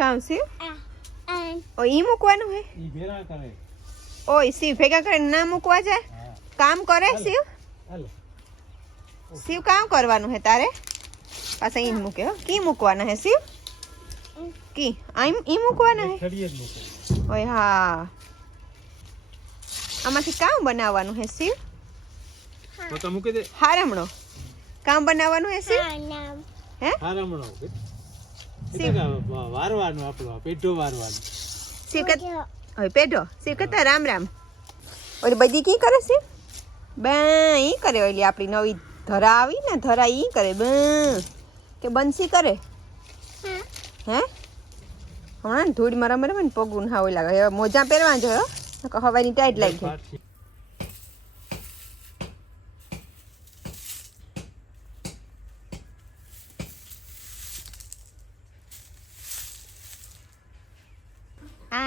કામ શિવ ઓ ઈ મૂકવાનું હે ઈ ભેરા કરે ઓય શિવ ભેગા કરીને ના મૂકવા જાય કામ કરે શિવ હાલો શિવ કામ કરવાનું હે તારે પાછા ઈ મૂકે હો કી મૂકવાના હે શિવ કી આમ ઈ મૂકવાના હે ખડીએ જ મૂકે ઓય હા આમાંથી કામ બનાવવાનું હે શિવ તો તો મૂકી દે હારમણો કામ બનાવવાનું હે શિવ હે હારમણો સીકા વારવાનું આપણો પેઢો વારવાનું શિવ કે ઓય પેઢો શિવ કહેતા રામ રામ ઓલી બધી કી કરે શિવ બે ઈ કરે ઓલી આપણી નવી ધરા આવી ને ધરા ઈ કરે બે કે બંસી કરે હે હમણાં ધૂળમાં રમે રમે ને પગું હા ઓલા હવે મોજા પહેરવા જો હવાની ટાઈટ લાગી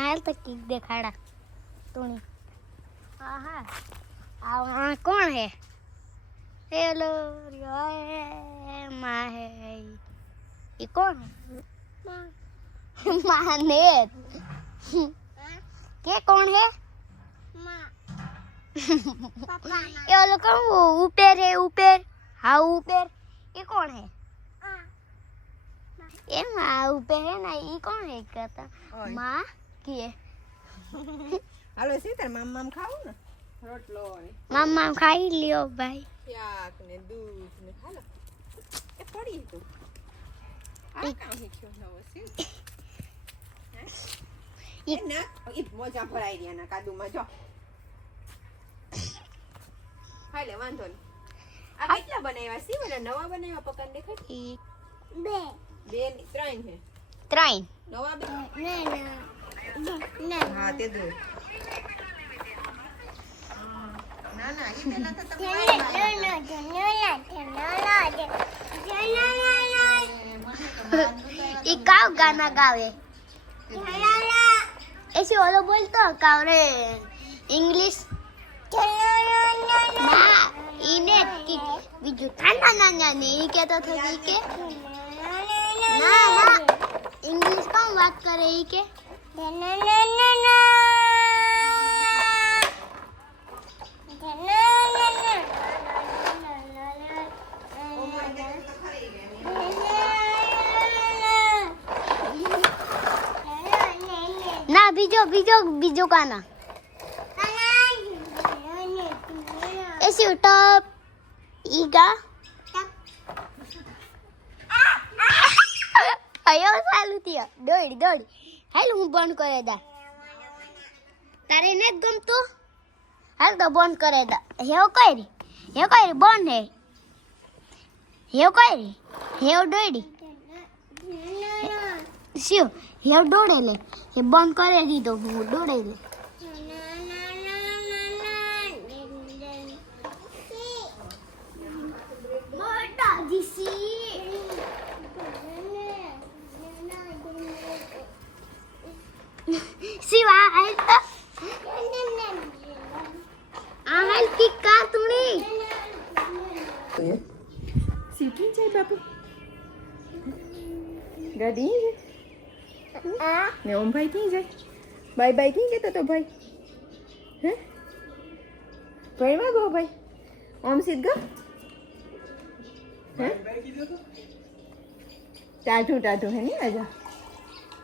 हाल तक की दिखाड़ा तूने हाँ हाँ वहाँ कौन है हेलो माँ है ये कौन है माँ ने के कौन है ये लोग कौन वो ऊपर है ऊपर हाँ ऊपर ये कौन है ये माँ ऊपर है ना ये कौन है कहता माँ की હાલો સીતર મામ ખાવું ને રોટલો મામા ખાઈ લ્યો ભાઈ શાક ને દૂધ ને હાલો એ પડી તો આ કામ શીખ્યો નવો સીવ હે ના ઈ મોજા ભરાઈ રહ્યા ના કાદુમાં જો હાલે વાંધો નહીં આ કેટલા બનાવ્યા સીવ ને નવા બનાવ્યા પકડ દેખાય બે બે ત્રણ છે ત્રણ નવા બે ના હા તે દો ના ના ઈ પેલા તો તમે ये काव गाना गावे ऐसे वाला बोलता काव रे इंग्लिश ना इने की बीजू थाना ना ना नहीं कहता था कि ना ना इंग्लिश कौन बात करे ई के ना बीजो बीजो बीजो गाना ऐसे टॉप ईगा आयो चालू थिया दौड़ी दौड़ी हाल હું બંધ કરે દા તારે ને ગમતો હાલ તો બંધ કરે દા હેવ કઈ બંધ હે હેવ કઈ હેવ દોડી શું હેવ દોડે લે એ બંધ કરે દીધો હું દોડે લે મોટા જીસી शिवा आयता आहल की कार तुमने सीटी जाए बापू गाड़ी ने ओम भाई की जाए बाय बाय की कहता तो भाई हैं भाई मा गो भाई ओम सीध गो हैं टाटू टाटू है नहीं आजा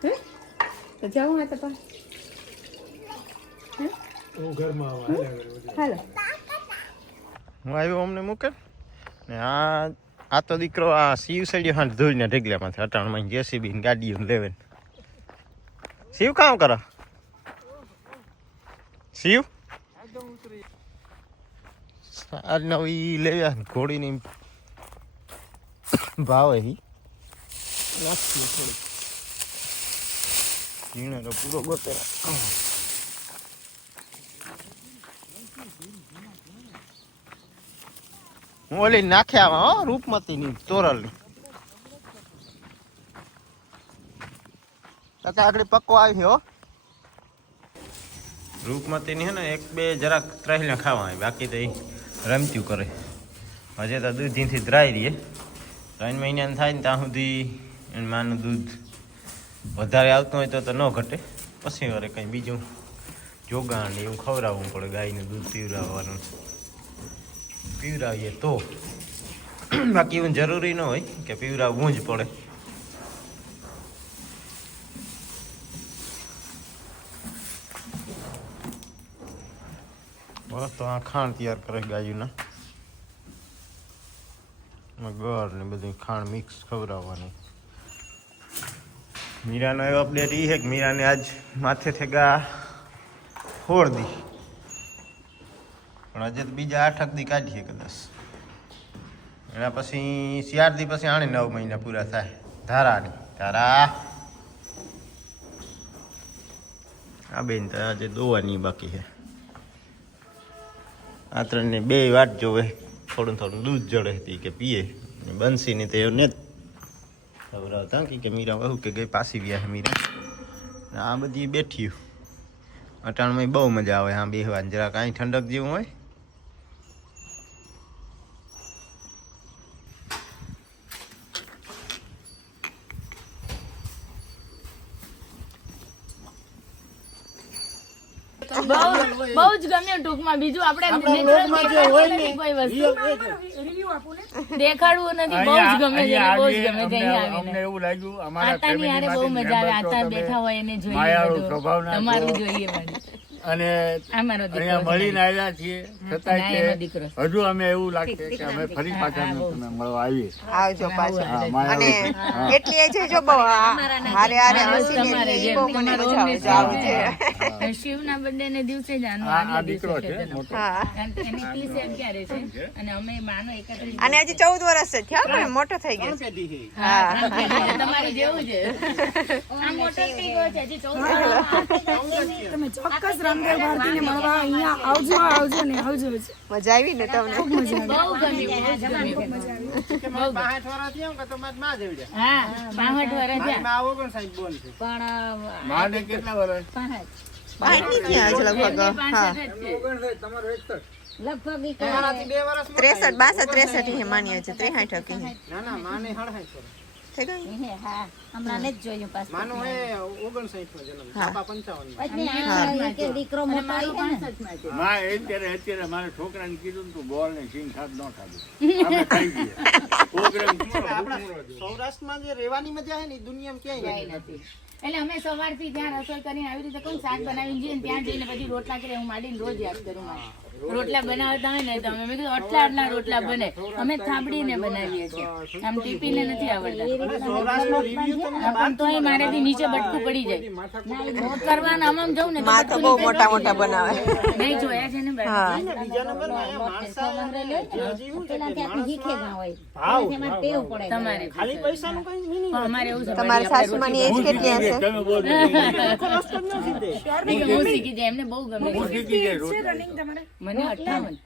हैं तो जाऊँ मैं तो पास હું ઘરમાં આવા હાલો હું આવ્યો અમને મૂકે ને આ તો દીકરો આ શિવ સડ્યો હા ધોઈને ઢગલામાંથી અટાણમાં જેસીબી ગાડીઓ લેવે શિવ કામ કરો શિવ આ નવી લેવ્યા ઘોડીની ભાવે હી નાખીએ થોડી ઝીણે તો પૂરો ગોતેલા હું ઓલી નાખ્યા હો રૂપમતીની તોરલની કાકા આગળ પક્કો આવી હો રૂપમતીની હે ને એક બે જરાક ત્રાહીને ખાવા આવે બાકી તો એ રમત્યું કરે હજે તો દૂધીથી દ્રાઈ રહીએ 3 મહિનાનું થાય ને ત્યાં સુધી એને માનું દૂધ વધારે આવતું હોય તો ન ઘટે. પછી વારે કંઈ બીજું જોગાણ ને એવું ખવડાવવું પડે. ગાયનું દૂધ પીવડાવીએ તો, બાકી એવું જરૂરી ન હોય કે પીવડાવવું જ પડે. બસ તો આ ખાણ તૈયાર કરે ગાયુંના, ગળ ને બધું ખાણ મિક્સ ખવડાવવાનું. મીરાનો એવો અપડેટ એ છે કે મીરાને આજ માથે થેગા 16 દી, પણ હજી તો બીજા 8 દી કાઢીએ કદાચ. એના પછી 4 દી પછી આણે 9 મહિના પૂરા થાય. ધારા આ બેન તો આજે દોવાની બાકી છે. આ ત્રણને 2 વાત જોવે, થોડું દૂધ જડે હતી કે પીએ. બંસી ની તો એને ખવડાવતા કે મીરા વહુ કે ગઈ પાછી વ્યા મીરા. આ બધી બેઠી અટાણમાં બહુ મજા આવે હા બેહવાની. જરા કાંઈ ઠંડક જેવું હોય. બહુ જ ગમ્યું ટૂંકમાં. બીજું આપણે કોઈ વસ્તુ દેખાડવું નથી. બહુ જ ગમે છે, બહુ જ ગમે છે. અમને એવું લાગ્યું અમારા આતાની યારે બહુ મજા આવે. આતા બેઠા હોય એને જોઈએ બધું. તમારું જોઈએ વળી. અને અમારો દીકરો અહીંયા મળીને આવ્યા છીએ છતાંય એનો કે દીકરો. હજુ અમે એવું લાગશે કે અમે ફરી પાછા તમે મળવા આવીએ. આવજો પાછા. હા, અને માયા એટલી એ છે જો બહુ હારે હસીને તમારે એટલે ઈ જેમ બહુ મને તમારો મજા આવે છે. આવું છે. શિવના બર્થડે ને દિવસે જ આનો આ આગલા દીકરો દિવસે છે છે મોટો. હા. અને એની 30 ક્યારે છે અને અમે માનો 31 અને હજી 14 વર્ષ જ થયા પણ મોટો થઈ ગયો છે. હા તમારી જેવું છે. આ મોટો થઈ ગયો છે હજી 14 તમે ચોક્કસ રામદેવ ભારતીને મળવા અહીંયા આવજો આવજો ને આવજો જ. મજા આવી ને તમને? બહુ ગમ્યું, બહુ જ ગમ્યું. હા 65 વર્ષ થયા. માને કેટલા વર્ષ? પાણી ક્યાં છે લગભગ? હા 63 62 હે માનીએ છે 63 હે. થઈ ગયું? હા હમણાં નથી જોયું પાછું માનો હે 59 જન્મ હા. બાપા 55 પછી આ કે દીકરો મોટો આવી ને માં અત્યારે મારા છોકરાને કીધું તું ગોળ ને સિંગ ખાત ન ખાધું. અમે ખાઈ ગયા. સૌરાષ્ટ્રમાં જે રહેવાની મજા હે ને ઈ દુનિયામાં ક્યાંય નથી. એટલે અમે સવારથી ત્યાં રસોઈ કરીને આવી રીતે કોઈ શાક બનાવીને જઈએ ને ત્યાં જઈને પછી રોટલા કરે. હું માંડીને રોજ યાદ કરું મારે. રોટલા બનાવતા હોય ને તો અમે મેં કીધું આટલા રોટલા બને. અમે થાબડીને બનાવીએ છીએ, આમ ટીપીને નથી આવડતા. પણ તોય મારેથી નીચે બટકું પડી જાય. કરવાના આમ જવું ને તો માં તો બહુ મોટા મોટા બનાવે. નહીં જોયા છે ને હા બીજા નંબરમાં અહીંયા માણસા હજી શું છે કે માણસમાં શીખે ના હોય ભાવ એમાં ટેવ પડે તમારે ખાલી પૈસાનું કઈ meaning પણ અમારે એવું છે તમારા સાસુમાની એજ કેટલી હશે? તમે બોલો. હું શીખી જાય. એમને બહુ ગમે છે. શીખી જાય રોટલા. રનિંગ તમારે મને 58.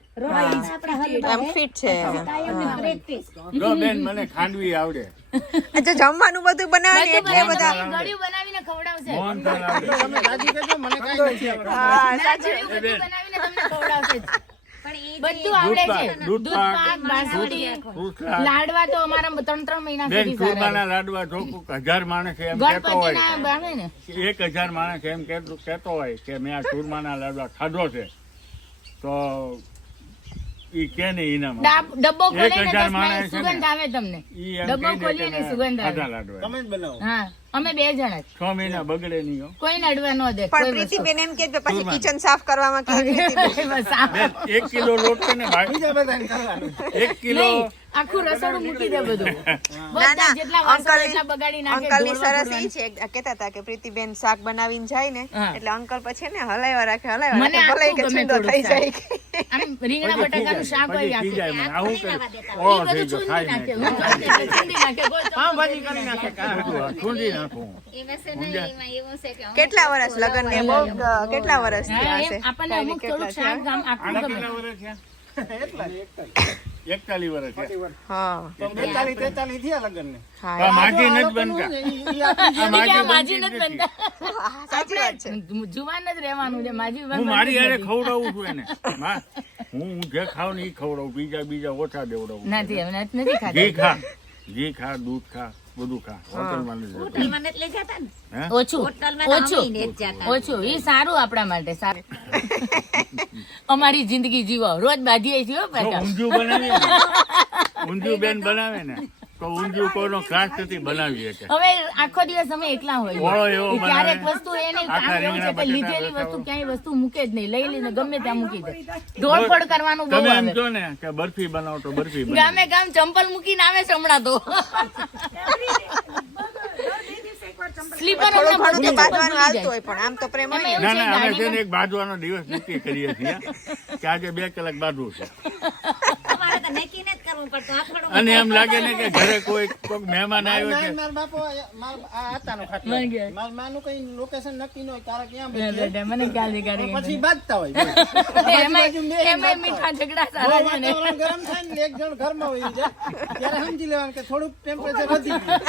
એમ ફિટ છે એને. પ્રેક્ટિસ જો બેન મને ખાંડવી આવડે. જો જમવાનું બધું બનાવે ને એટલે બધા ગળ્યું બનાવીને ખવડાવશે. મોહનથાળ આવડે. તમે દાદી કહેજો મને કાંઈ નથી આવડતું. હા ના, ગળ્યું બધું બનાવીને તમને ખવડાવશે જ. બધું આવડે છે. દૂધ દૂધ પાક, પાક, બાસુંદી, ફૂસલા. લાડવા તો અમારા 3-3 મહિના બેન સુધી સારા ચૂરમાના લાડવા જો કોક 1000 માણસ એમ કહેતો હોય, ગણપતિના ભાવે ને 1000 માણસ એમ કહેતો હોય કે મેં આ ચૂરમાના લાડવા ખાધો છે તો ઈ કે ને ઇનામ ડબ્બો ખોલે ને 1000 તો માણસ છે સુગંધ ને, આવે તમને. ઈ એમ ડબ્બો કહી દે ખોલીએ કે ને મેં સુગંધ આવે. ખાધા લાડવા. તમે જ બનાવો. હા અમે 2 જણા જ. 6 મહિના બગડે નહીં હો. કોઈ નડવા ન દે. પણ પ્રીતિબેન એમ કે પછી કિચન સાફ કરવામાં કેવી રીતે? બસ આ. બેન 1 કિલો લોટ છે ને ભાઈ, બીજા બધાને કરવાનું. 1 કિલો નહીં, આખું રસોડું મૂકી દે બધું. ના બધા ના જેટલા વાસણ અંકલ એટલા બગાડી નાખે. અંકલની ઢોલો સરસ ફોડવાનું. ઈ છે કહેતા હતા કે પ્રીતિબેન શાક બનાવીને જાય ને હા. એટલે અંકલ પછી ને હલાવ્યા રાખે મને ભલે કે આખું ગમે છૂંદો થોડું થઈ શાક. જાય. આમ રીંગણા બટાકાનું શાક હોય પછી આખું. ખીજાય મને આવું કરે. ઈ ઓ બધું થઈ ગયો છૂંદી ખાઈ નાખે. નાખે. હું જોઈ એટલે છૂંદી નાખે. કોઈ ચોખ્ખું પાવભાજી કરી નાખે છૂંદી નાખું. કેટલા વર્ષ લગ્ન ને બહુ કેટલા વર્ષ હા, થયા એમ હશે? આપણને અમુક થોડુંક શાક આમ આખું આના ગમે. કેટલા વર્ષ થયા? એટલા 41 વર્ષ થયા. હા તો 42 43 થયા લગ્નને. હા આ માજી નથી બનતા. આ માજી માજી બનતી નથી જ બનતા. સાચી વાત છે. જુવાન જ રહેવાનું છે. માજી હું મારી હારે ખવડાવું છું એને. માં, હું જે ખાવ ને એ ખવડાવું, બીજા ઓછા દેવડાવું. નથી હવે નથી ખાતા. ઘી ખા, દૂધ ખા, બધું ખા હોટલમાં લઈ જતા. હોટલમાં નથી લઈ જતા ને. હે? ઓછું હોટલમાં તો ઓછું અમે નથી જતા. ઓછું એ સારું આપણા માટે સારું અમારી જિંદગી જીવો રોજ બાંધીએ છીએ હો જો પાછા. ઊંધિયું બનાવીએ ને, ઊંધિયું બેન બનાવે ને તો ઊંધિયું કોઈનો ક્રાસ નથી બનાવીએ કે હવે આખો દિવસ અમે એકલા ઓળો હોય એવો ઈ ક્યારેક બનાવે. વસ્તુ એને આખા કામ એવું છે કે રીંગણા લીધેલી બટેટા વસ્તુ ક્યાંય વસ્તુ મૂકે જ નહીં લઈ લઈને ગમે ત્યાં મૂકી દે ઢોળફોડ કરવાનું બહુ તમે એમ આવે કહો ને કે બરફી બનાવો તો બરફી બનાવો. ગામે ગામ ચંપલ મૂકીને આવે છે હમણાં તો સ્લીપર થોડું ઘણું તો બાંધવાનું હાલતું હોય પણ આમ તો પ્રેમ હોય ને. ના ના અમે છે ને એક બાંધવાનો દિવસ નક્કી કરીએ છીએ કે આજે 2 કલાક બાંધવું છે. અમારે તો નક્કી નથી કરવું પડતું. આખડું અને એમ લાગે ને કે ઘરે કોઈ મહેમાન આવ્યો છે મારા બાપો આ હતાનો ખાટલો. મને કે મારા માનું કઈ લોકેશન નક્કી ન હોય તારે ક્યાં મને ખ્યાલ છે ક્યારે પછી બાંધતા હોય એમાં મીઠા ઝઘડા સારા છે ને વાતાવરણ ગરમ થાય ને એક જણ ઘરમાં હોય જાય ત્યારે સમજી લેવાનું કે થોડુંક ટેમ્પરેચર વધી ગયું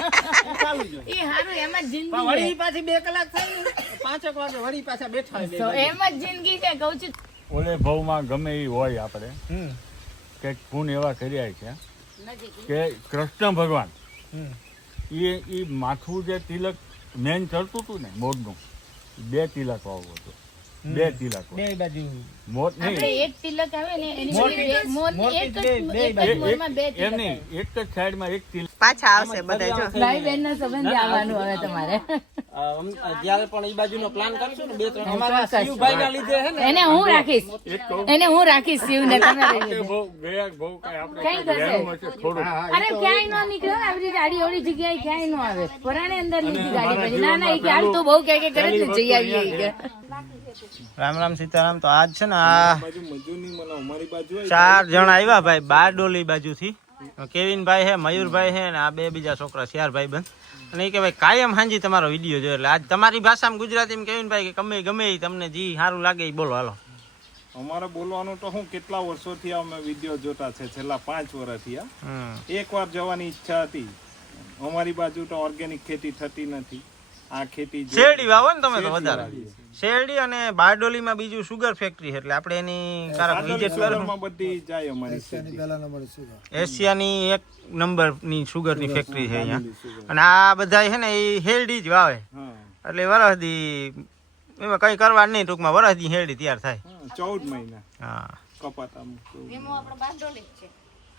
ચાલુ જ હોય. એ હારું એમાં જ પણ જિંદગી વળી પાછી 2 કલાક થાય ને 5 વાગે વળી પાછા બેઠા હોય બે તો બાજુ. એમ જ જિંદગી છે કહું છું ઓલે ભાવમાં ગમે એ હોય આપણે કે ગુણ એવા કર્યા છે કે કૃષ્ણ ભગવાન એ માથું જે તિલક મેન ચડતું હતું ને મોરનું 2 તિલક વાળું હતું 2 તિલક બે બાજુ મોર આપણે નહીં એક તિલક આવે ને એની મોર બધી બે- મોર મોર એક જ બે મોરમાં બે એમ તિલક નહીં એક જ સાઈડમાં એક તિલક પાછા આવશે બધા જો ભાઈ બહેન નો સંબંધ આવવાનું હવે તમારે જયારે પણ એ બાજુનો પ્લાન કરશું ને 2-3 અમારા શિવભાઈ ના લીધે હે ને એને હું રાખીશ એક કહું એને હું રાખીશ શિવને તમે રહી કે લેજો. બહુ ગયા બહુ કઈ આપણે કઈ કરશે? રહેવું હશે થોડું અરે ક્યાંય નો નીકળે ને આવી રીતે આડી અવળી જગ્યાએ ક્યાંય નો આવે પરાણે અંદર લીધી ગાડી પછી ના ના એ કે હાલ તો બહુ કે કરે ને જઈ આવીએ ઈ કે રામ રામ સીતારામ. તો આજ છે ને આ 4 જણ આવ્યા ભાઈ બારડોલી બાજુથી. કેવિનભાઈ હે, મયુરભાઈ હે ને આ 2 બીજા છોકરા 4 ભાઈબંધ. અને એ કે ભાઈ કાયમ હાંજી તમારો વિડીયો જોયો એટલે આજ તમારી ભાષામાં ગુજરાતીમાં કેવિનભાઈ કે ગમે ઈ તમને જી સારું લાગે એ બોલો હાલો. અમારે બોલવાનું તો હું કેટલા વર્ષોથી અમે વિડીયો જોતા છે છેલ્લા 5 વર્ષથી એકવાર જવાની ઈચ્છા હતી. અમારી બાજુ તો ઓર્ગેનિક ખેતી થતી નથી. આ ખેતી શેરડી વાવો ને તમે તો વધારે શેરડી અને બારડોલીમાં બીજું સુગર ફેક્ટરી છે એટલે આપણે એની કારક વિઝિટ કરશું. માં બધી જાય અમારી ખેતી. એશિયાની 1 નંબરની સુગરની ફેક્ટરી છે અહીંયા. અને આ બધા છે ને એ શેરડી જ વાવે હા એટલે વરસદી એમાં કઈ કરવાનું નહીં ટૂંકમાં વરસદી શેરડી તૈયાર થાય. 14 મહિના હા કપાત આમ.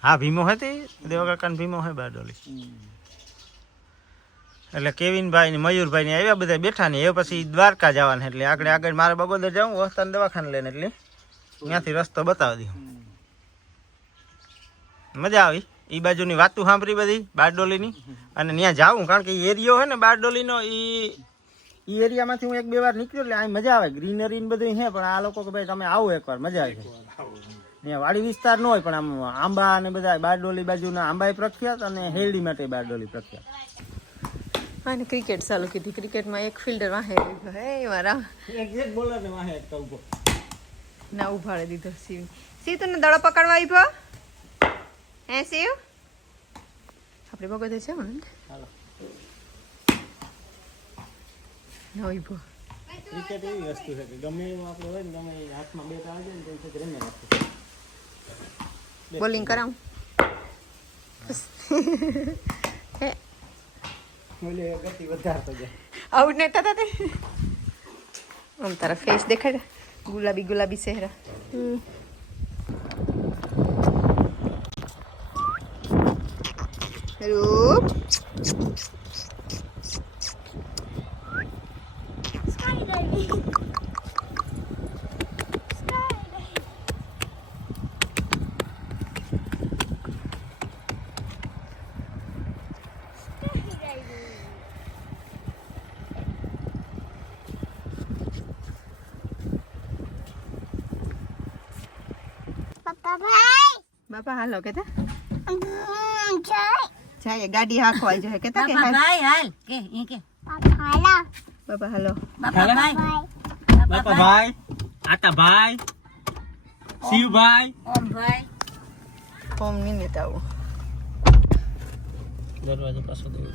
હા ભીમો હતી દેવકાકાનો ભીમો હે બારડોલી. એટલે કેવિનભાઈ ને મયુરભાઈ ને આવ્યા બધા બેઠા ને એ પછી દ્વારકા જવાના એટલે આગળ મારે બગોદર જાઉં વસ્તાને દવાખાને લઈને એટલે ત્યાંથી રસ્તો બતાવી દઉં. મજા આવી એ બાજુની વાતું સાંભળી બધી બારડોલીની અને ત્યાં જાઉં કારણ કે એરિયો હે ને બારડોલીનો એ એરિયામાંથી હું 1-2 વાર નીકળ્યો એટલે અહીં મજા આવે ગ્રીનરી ને બધું છે પણ આ લોકો કે ભાઈ તમે આવો એકવાર મજા આવે છે. ત્યાં વાડી વિસ્તાર ન હોય પણ આમ આંબા ને બધા બારડોલી બાજુના આંબા પ્રખ્યાત અને હેરડી માટે બારડોલી પ્રખ્યાત. અને ક્રિકેટ ચાલુ કીધી ક્રિકેટમાં એક ફિલ્ડર વાહે હે મારા એક બોલર ને વાહે એક ઉભો ના ઉભાડી દીધો શિવ તને દડો પકડવા આવ્યો હે શિવ આપણે બગોદે છે ને હાલો. ના ઉભો ક્રિકેટ એવી વસ્તુ છે કે ગમે એવું આપણે હોય ને ગમે એ હાથમાં બેટ આવી જાય ને તો એ રમે નાખે. બોલિંગ કરાવું હે બોલે ગતિ વધારતો જાય. આઉટ નહીં થતા તે આમ તારા ફેસ દેખાય ગુલાબી ગુલાબી ચહેરા રૂપ બાપા હાલો કેતા જાય ગાડી હાંકવા જાય કેતા કે બાપા ભાઈ હાલ કે ઈ કે બાપા હાલો બાપા ભાઈ બાપા ભાઈ આટા ભાઈ શિવભાઈ ઓમ ભાઈ ઓમ નહીં લેતા આવું દરવાજો પાછો દેવો.